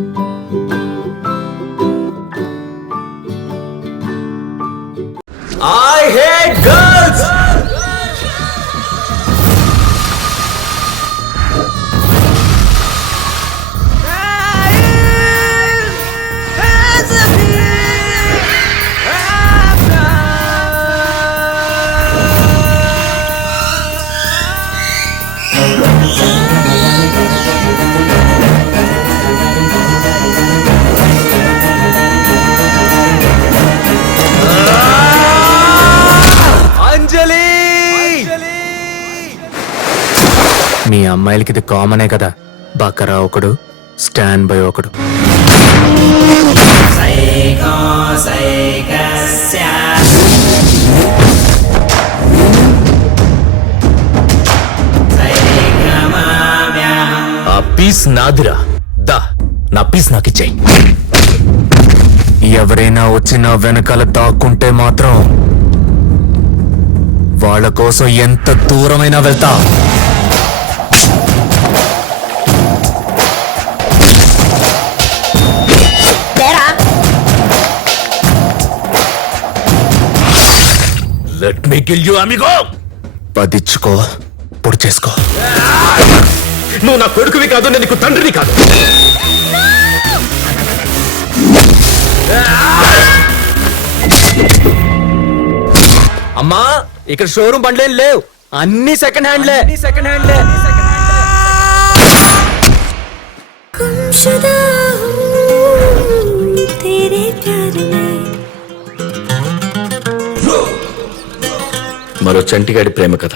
I hate girls! Yeah. మీ అమ్మాయిలకి ఇది కామనే కదా. బకరా ఒకడు స్టాండ్ బై ఒకడు. ఆ పీస్ నాదిరా. దా నా పీస్ నాకు ఇచ్చేయి ఎవరైనా వచ్చి నా వెనకాల దాక్కుంటే మాత్రం వాళ్ళ కోసం ఎంత దూరమైనా వెళ్తా. Let me kill you amigo పదిచ్చుకో పొడి చేసుకో నువ్వు నా కొడుకువి కాదు నేను నీకు తండ్రిని కాదు. అమ్మా ఇక్కడ షోరూమ్ బండ్లేం లేవు. అన్ని సెకండ్ హ్యాండ్లే సెకండ్ హ్యాండ్లే మరో చంటిగాడి ప్రేమ కథ.